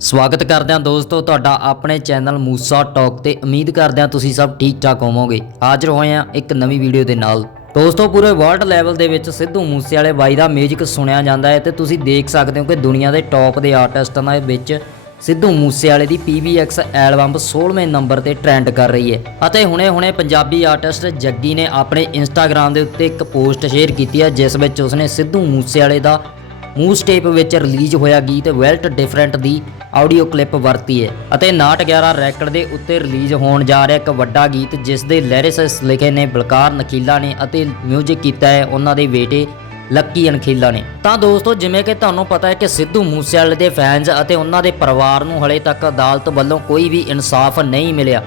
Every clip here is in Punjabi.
ਸਵਾਗਤ ਕਰਦੇ ਹਾਂ ਦੋਸਤੋ ਤੁਹਾਡਾ ਆਪਣੇ ਚੈਨਲ ਮੂਸਾ ਟਾਕ ਤੇ ਉਮੀਦ ਕਰਦੇ ਹਾਂ ਤੁਸੀਂ ਸਭ ਠੀਕ ਠਾਕ ਹੋਵੋਗੇ। ਹਾਜ਼ਰ ਹੋਏ ਹਾਂ ਇੱਕ ਨਵੀਂ ਵੀਡੀਓ ਦੇ ਨਾਲ। ਦੋਸਤੋ ਪੂਰੇ ਵਰਲਡ ਲੈਵਲ ਦੇ ਵਿੱਚ ਸਿੱਧੂ ਮੂਸੇਵਾਲੇ ਬਾਈ ਦਾ 뮤직 ਸੁਣਿਆ ਜਾਂਦਾ ਹੈ ਤੇ ਤੁਸੀਂ ਦੇਖ ਸਕਦੇ ਹੋ ਕਿ ਦੁਨੀਆ ਦੇ ਟੌਪ ਦੇ ਆਰਟਿਸਟਾਂ ਦੇ ਵਿੱਚ ਸਿੱਧੂ ਮੂਸੇਵਾਲੇ ਦੀ PVX ਐਲਬਮ 16ਵੇਂ ਨੰਬਰ ਤੇ ਟ੍ਰੈਂਡ ਕਰ ਰਹੀ ਹੈ। ਅਤੇ ਹੁਣੇ-ਹੁਣੇ ਪੰਜਾਬੀ ਆਰਟਿਸਟ ਜੱਗੀ ਨੇ ਆਪਣੇ ਇੰਸਟਾਗ੍ਰam ਦੇ ਉੱਤੇ ਇੱਕ ਪੋਸਟ ਸ਼ੇਅਰ ਕੀਤੀ ਹੈ, ਜਿਸ ਵਿੱਚ ਉਸਨੇ ਸਿੱਧੂ ਮੂਸੇਵਾਲੇ ਦਾ ਮੂਵ ਸਟੇਪ ਵਿੱਚ ਰਿਲੀਜ਼ ਹੋਇਆ ਗੀਤ ਵੈਲਟ ਡਿਫਰੈਂਟ ਦੀ ਆਡੀਓ ਕਲਿੱਪ ਵਰਤੀ ਹੈ ਅਤੇ ਨਾਟ 11 ਰੈਕਡ ਦੇ ਉੱਤੇ ਰਿਲੀਜ਼ ਹੋਣ ਜਾ ਰਿਹਾ ਇੱਕ ਵੱਡਾ ਗੀਤ ਜਿਸ ਦੇ ਲਿਰਿਕਸ ਲਿਖੇ ਨੇ ਬਲਕਾਰ ਨਖੀਲਾ ਨੇ ਅਤੇ 뮤직 ਕੀਤਾ ਹੈ ਉਹਨਾਂ ਦੇ ਬੇਟੇ ਲੱਕੀ ਅਨਖੀਲਾ ਨੇ। ਤਾਂ ਦੋਸਤੋ, ਜਿਵੇਂ ਕਿ ਤੁਹਾਨੂੰ ਪਤਾ ਹੈ ਕਿ ਸਿੱਧੂ ਮੂਸੇਵਾਲੇ ਦੇ ਫੈਨਸ ਅਤੇ ਉਹਨਾਂ ਦੇ ਪਰਿਵਾਰ ਨੂੰ ਹਲੇ ਤੱਕ ਅਦਾਲਤ ਵੱਲੋਂ ਕੋਈ ਵੀ ਇਨਸਾਫ ਨਹੀਂ ਮਿਲਿਆ।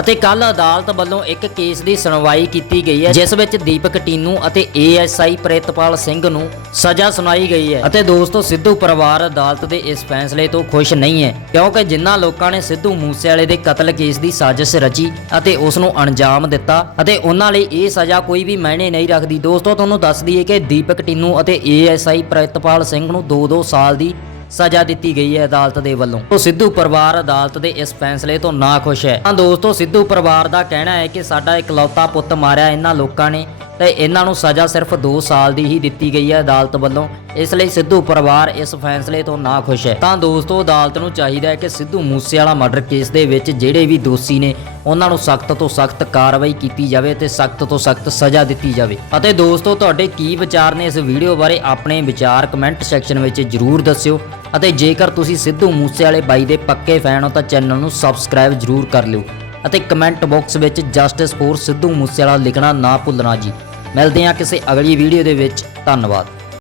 ਅਤੇ ਕੱਲ ਅਦਾਲਤ ਵੱਲੋਂ ਇੱਕ ਕੇਸ ਦੀ ਸੁਣਵਾਈ ਕੀਤੀ ਗਈ ਹੈ, ਜਿਸ ਵਿੱਚ ਦੀਪਕ ਟੀਨੂ ਅਤੇ ਏਐਸਆਈ ਪ੍ਰਿਤਪਾਲ ਸਿੰਘ ਨੂੰ ਸਜ਼ਾ ਸੁਣਾਈ ਗਈ ਹੈ। ਅਤੇ ਦੋਸਤੋ, ਸਿੱਧੂ ਪਰਿਵਾਰ ਅਦਾਲਤ ਦੇ ਇਸ ਫੈਸਲੇ ਤੋਂ ਖੁਸ਼ ਨਹੀਂ ਹੈ, ਕਿਉਂਕਿ ਜਿਨ੍ਹਾਂ ਲੋਕਾਂ ਨੇ ਸਿੱਧੂ ਮੂਸੇਵਾਲੇ ਦੇ ਕਤਲ ਕੇਸ ਦੀ ਸਾਜ਼ਿਸ਼ ਰਚੀ ਅਤੇ ਉਸ ਨੂੰ ਅੰਜਾਮ ਦਿੱਤਾ ਅਤੇ ਉਹਨਾਂ ਲਈ ਇਹ ਸਜ਼ਾ ਕੋਈ ਵੀ ਮਾਇਨੇ ਨਹੀਂ ਰੱਖਦੀ। ਦੋਸਤੋ, ਤੁਹਾਨੂੰ ਦੱਸ ਦਈਏ ਕਿ ਦੀਪਕ ਟੀਨੂ ਅਤੇ ਏਐਸਆਈ ਪ੍ਰਿਤਪਾਲ ਸਿੰਘ ਨੂੰ 2-2 ਸਾਲ ਦੀ ਸਜ਼ਾ ਦਿੱਤੀ ਗਈ ਹੈ ਅਦਾਲਤ ਦੇ ਵੱਲੋਂ। ਤੋਂ ਸਿੱਧੂ ਪਰਿਵਾਰ ਅਦਾਲਤ ਦੇ ਇਸ ਫੈਸਲੇ ਤੋਂ ਨਾ ਖੁਸ਼ ਹੈ। ਤਾਂ ਦੋਸਤੋ, ਸਿੱਧੂ ਪਰਿਵਾਰ ਦਾ ਕਹਿਣਾ ਹੈ ਕਿ ਸਾਡਾ ਇਕਲੌਤਾ ਪੁੱਤ ਮਾਰਿਆ ਇਹਨਾਂ ਲੋਕਾਂ ਨੇ। ਤੇ ਇਹਨਾਂ ਨੂੰ ਸਜ਼ਾ ਸਿਰਫ 2 ਸਾਲ ਦੀ ਹੀ ਦਿੱਤੀ ਗਈ ਹੈ ਅਦਾਲਤ ਵੱਲੋਂ। ਇਸ ਲਈ ਸਿੱਧੂ ਪਰਿਵਾਰ ਇਸ ਫੈਸਲੇ ਤੋਂ ਨਾ ਖੁਸ਼ ਹੈ। ਤਾਂ ਦੋਸਤੋ, ਅਦਾਲਤ ਨੂੰ ਚਾਹੀਦਾ ਹੈ ਕਿ ਸਿੱਧੂ ਮੂਸੇਵਾਲਾ ਮਰਡਰ ਕੇਸ ਦੇ ਵਿੱਚ ਜਿਹੜੇ ਵੀ ਦੋਸ਼ੀ ਨੇ, ਉਹਨਾਂ ਨੂੰ ਸਖਤ ਤੋਂ ਸਖਤ ਕਾਰਵਾਈ ਕੀਤੀ ਜਾਵੇ ਤੇ ਸਖਤ ਤੋਂ ਸਖਤ ਸਜ਼ਾ ਦਿੱਤੀ ਜਾਵੇ। ਅਤੇ ਦੋਸਤੋ, ਤੁਹਾਡੇ ਕੀ ਵਿਚਾਰ ਨੇ ਇਸ ਵੀਡੀਓ ਬਾਰੇ ਆਪਣੇ ਵਿਚਾਰ ਕਮੈਂਟ ਸੈਕਸ਼ਨ ਵਿੱਚ ਜਰੂਰ ਦੱਸਿਓ। ਅਤੇ ਜੇਕਰ ਤੁਸੀਂ ਸਿੱਧੂ ਮੂਸੇਵਾਲੇ ਬਾਈ ਦੇ ਪੱਕੇ ਫੈਨ ਹੋ ਤਾਂ ਚੈਨਲ ਨੂੰ ਸਬਸਕ੍ਰਾਈਬ ਜਰੂਰ ਕਰ ਲਿਓ। ਅਤੇ ਕਮੈਂਟ ਬਾਕਸ ਵਿੱਚ ਜਸਟਿਸ ਫੋਰ ਸਿੱਧੂ ਮੂਸੇਵਾਲਾ ਲਿਖਣਾ ਨਾ ਭੁੱਲਣਾ ਜੀ। ਮਿਲਦੇ ਹਾਂ ਕਿਸੇ ਅਗਲੀ ਵੀਡੀਓ ਦੇ ਵਿੱਚ। ਧੰਨਵਾਦ।